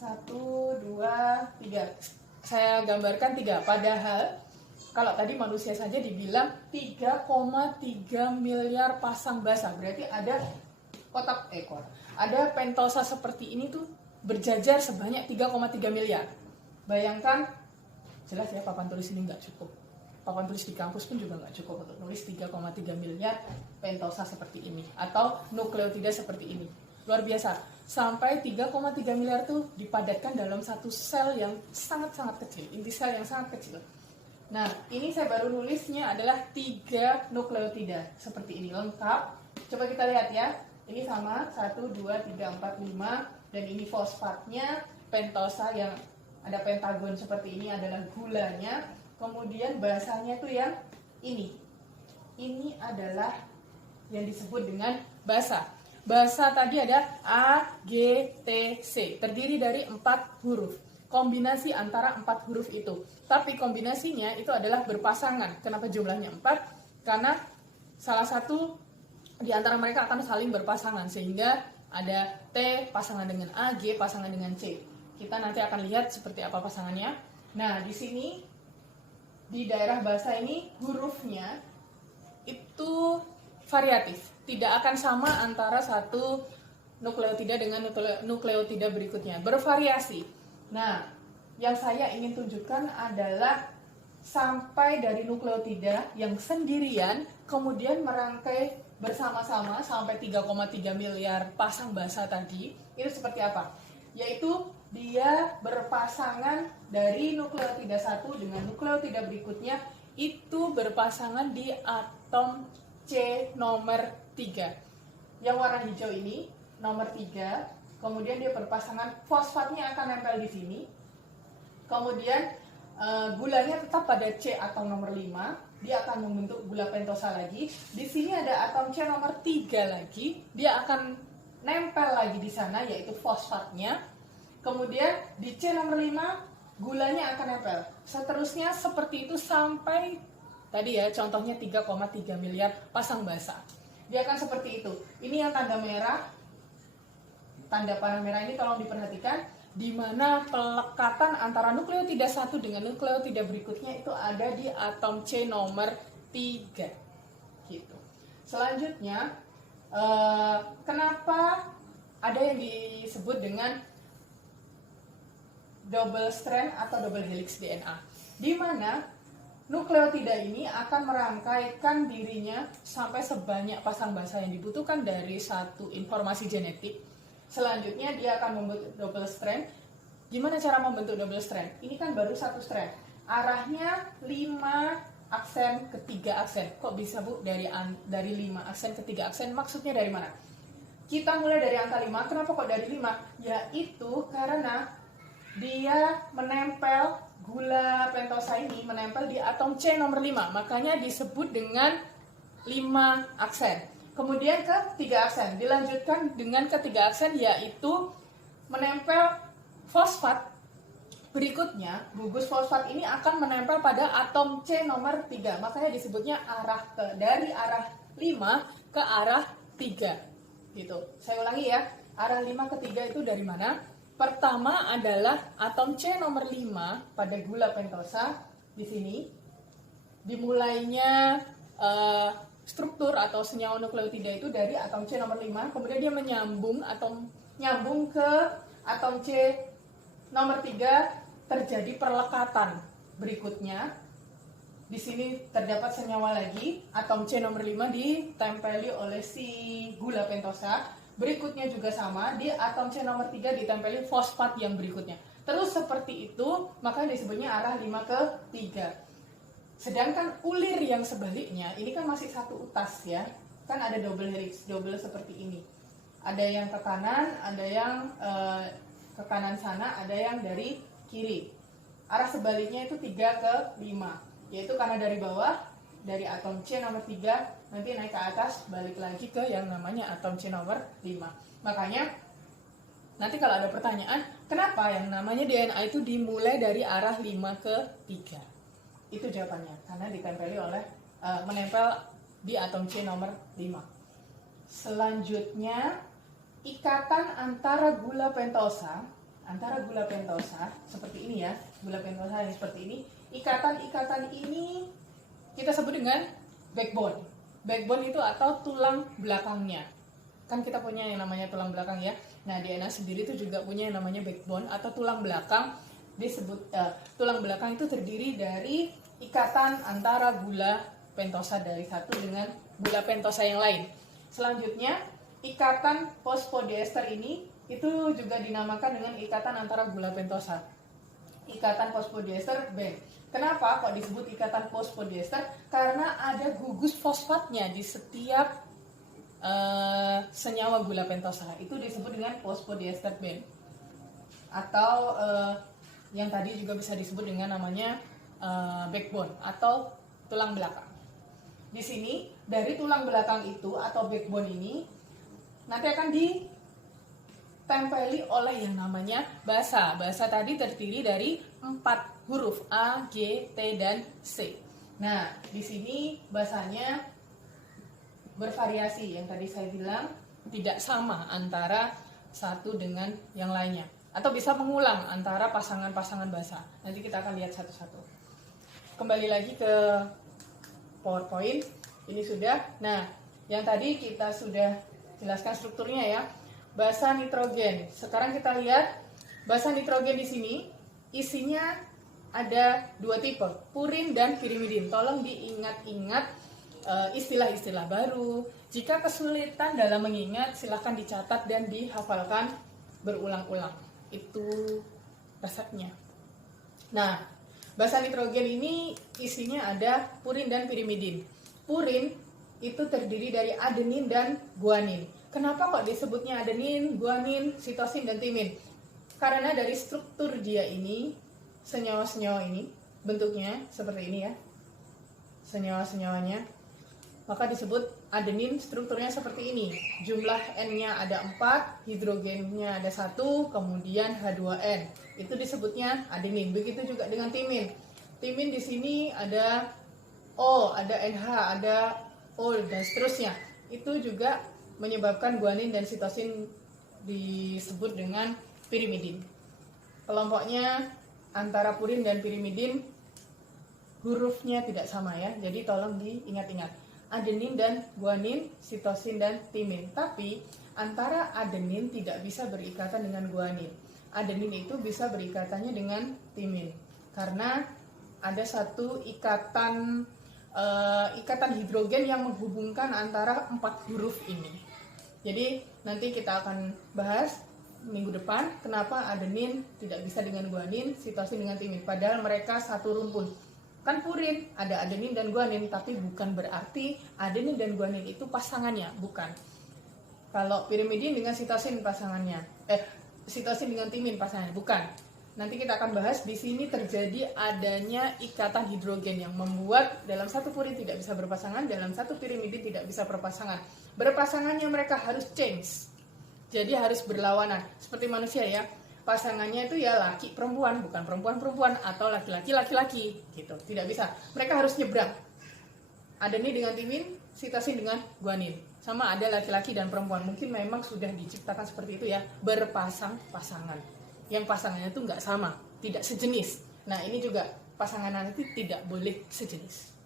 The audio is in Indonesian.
1, 2, 3. Saya gambarkan 3. Padahal kalau tadi manusia saja dibilang 3,3 miliar pasang basa. Berarti ada kotak ekor. Ada pentosa seperti ini tuh berjajar sebanyak 3,3 miliar. Bayangkan, jelas ya papan tulis ini nggak cukup. Papan tulis di kampus pun juga nggak cukup untuk nulis 3,3 miliar pentosa seperti ini. Atau nukleotida seperti ini. Luar biasa. Sampai 3,3 miliar tuh dipadatkan dalam satu sel yang sangat-sangat kecil. Inti sel yang sangat kecil. Nah, ini saya baru nulisnya adalah 3 nukleotida. Seperti ini, lengkap. Coba kita lihat ya. Ini sama, 1, 2, 3, 4, 5. Dan ini fosfatnya, pentosa yang ada pentagon seperti ini adalah gulanya. Kemudian basanya tuh yang ini. Ini adalah yang disebut dengan basa. Basa tadi ada A, G, T, C. Terdiri dari 4 huruf. Kombinasi antara 4 huruf itu. Tapi kombinasinya itu adalah berpasangan. Kenapa jumlahnya 4? Karena salah satu di antara mereka akan saling berpasangan. Sehingga ada T pasangan dengan A, G pasangan dengan C. Kita nanti akan lihat seperti apa pasangannya. Nah, di sini, di daerah basa ini, hurufnya itu variatif. Tidak akan sama antara satu nukleotida dengan nukleotida berikutnya. Bervariasi. Nah, yang saya ingin tunjukkan adalah sampai dari nukleotida yang sendirian, kemudian merangkai bersama-sama sampai 3,3 miliar pasang basa tadi. Itu seperti apa? Yaitu dia berpasangan dari nukleotida 1 dengan nukleotida berikutnya, itu berpasangan di atom C nomor 3. Yang warna hijau ini nomor 3, kemudian dia berpasangan, fosfatnya akan nempel di sini. Kemudian gulanya tetap pada C atom nomor 5, dia akan membentuk gula pentosa lagi. Di sini ada atom C nomor 3 lagi, dia akan nempel lagi di sana, yaitu fosfatnya. Kemudian di C nomor 5 gulanya akan nempel. Seterusnya seperti itu sampai tadi ya contohnya 3,3 miliar pasang basa. Dia akan seperti itu. Ini yang tanda merah. Tanda panah merah ini tolong diperhatikan, di mana pelekatan antara nukleotida 1 dengan nukleotida berikutnya itu ada di atom C nomor 3. Gitu. Selanjutnya, kenapa ada yang disebut dengan double strand atau double helix DNA, di mana nukleotida ini akan merangkaikan dirinya sampai sebanyak pasang basa yang dibutuhkan dari satu informasi genetik. Selanjutnya dia akan membentuk double strand. Gimana cara membentuk double strand? Ini kan baru satu strand. Arahnya 5 aksen ke 3 aksen. Kok bisa Bu dari 5 aksen ke 3 aksen? Maksudnya dari mana? Kita mulai dari angka 5. Kenapa kok dari 5? Yaitu karena dia menempel, gula pentosa ini menempel di atom C nomor 5. Makanya disebut dengan 5 aksen. Kemudian ke 3 aksen. Dilanjutkan dengan ke 3 aksen, yaitu menempel fosfat. Berikutnya, gugus fosfat ini akan menempel pada atom C nomor 3. Makanya disebutnya dari arah 5 ke arah 3. Gitu. Saya ulangi ya. Arah 5 ke 3 itu dari mana? Pertama adalah atom C nomor 5 pada gula pentosa di sini. Dimulainya struktur atau senyawa nukleotida itu dari atom C nomor 5, kemudian dia nyambung ke atom C nomor 3, terjadi perlekatan. Berikutnya di sini terdapat senyawa lagi, atom C nomor 5 ditempeli oleh si gula pentosa. Berikutnya juga sama, di atom C nomor 3 ditempeli fosfat yang berikutnya. Terus seperti itu, maka disebutnya arah 5 ke 3. Sedangkan ulir yang sebaliknya, ini kan masih satu utas ya. Kan ada double helix, double seperti ini. Ada yang ke kanan, ada yang ke kanan sana, ada yang dari kiri. Arah sebaliknya itu 3 ke 5. Yaitu karena dari bawah, dari atom C nomor 3 nanti naik ke atas, balik lagi ke yang namanya atom C nomor 5. Makanya nanti kalau ada pertanyaan, kenapa yang namanya DNA itu dimulai dari arah 5 ke 3? Itu jawabannya, karena ditempeli oleh menempel di atom C nomor 5. Selanjutnya, ikatan antara gula pentosa antara gula pentosa seperti ini ya, gula pentosa yang seperti ini, ikatan-ikatan ini kita sebut dengan backbone. Backbone itu atau tulang belakangnya. Kan kita punya yang namanya tulang belakang ya. Nah, DNA sendiri itu juga punya yang namanya backbone atau tulang belakang. Disebut tulang belakang itu terdiri dari ikatan antara gula pentosa dari satu dengan gula pentosa yang lain. Selanjutnya, ikatan fosfodiester ini itu juga dinamakan dengan ikatan antara gula pentosa. Ikatan fosfodiester band. Kenapa kok disebut ikatan fosfodiester? Karena ada gugus fosfatnya di setiap senyawa gula pentosa. Itu disebut dengan fosfodiester band. Atau yang tadi juga bisa disebut dengan namanya backbone atau tulang belakang. Di sini dari tulang belakang itu atau backbone ini nanti akan ditempeli oleh yang namanya basa. Basa tadi terdiri dari 4 huruf A, G, T, dan C. Nah, di sini basanya bervariasi. Yang tadi saya bilang tidak sama antara satu dengan yang lainnya. Atau bisa mengulang antara pasangan-pasangan basa. Nanti kita akan lihat satu-satu. Kembali lagi ke PowerPoint. Ini sudah. Nah, yang tadi kita sudah jelaskan strukturnya ya. Basa nitrogen. Sekarang kita lihat basa nitrogen di sini isinya ada 2 tipe, purin dan pirimidin. Tolong diingat-ingat istilah-istilah baru. Jika kesulitan dalam mengingat, silahkan dicatat dan dihafalkan berulang-ulang. Itu resepnya. Nah, basa nitrogen ini isinya ada purin dan pirimidin. Purin itu terdiri dari adenin dan guanin. Kenapa kok disebutnya adenin, guanin, sitosin, dan timin? Karena dari struktur dia ini, senyawa-senyawa ini, bentuknya seperti ini ya, senyawa-senyawanya, maka disebut adenin, strukturnya seperti ini. Jumlah N-nya ada 4, hidrogennya ada 1, kemudian H2N. Itu disebutnya adenin. Begitu juga dengan timin. Timin di sini ada O, ada NH, ada O, dan seterusnya. Itu juga menyebabkan guanin dan sitosin disebut dengan pirimidin. Kelompoknya antara purin dan pirimidin hurufnya tidak sama ya, jadi tolong diingat-ingat. Adenin dan guanin, sitosin dan timin. Tapi antara adenin tidak bisa berikatan dengan guanin. Adenin itu bisa berikatannya dengan timin. Karena ada satu ikatan hidrogen yang menghubungkan antara 4 huruf ini. Jadi nanti kita akan bahas minggu depan kenapa adenin tidak bisa dengan guanin, sitosin dengan timin. Padahal mereka satu rumpun. Kan purin ada adenin dan guanin, tapi bukan berarti adenin dan guanin itu pasangannya, bukan. Kalau pirimidin dengan sitosin pasangannya, sitosin dengan timin pasangannya, bukan. Nanti kita akan bahas di sini terjadi adanya ikatan hidrogen yang membuat dalam satu purin tidak bisa berpasangan, dalam satu pirimidin tidak bisa berpasangan. Berpasangannya mereka harus change. Jadi harus berlawanan. Seperti manusia ya. Pasangannya itu ya laki perempuan, bukan perempuan atau laki-laki laki-laki gitu. Tidak bisa. Mereka harus nyebrang. Adenin dengan timin, sitosin dengan guanin. Sama ada laki-laki dan perempuan. Mungkin memang sudah diciptakan seperti itu ya, berpasang-pasangan. Yang pasangannya itu nggak sama, tidak sejenis. Nah, ini juga pasangan nanti tidak boleh sejenis.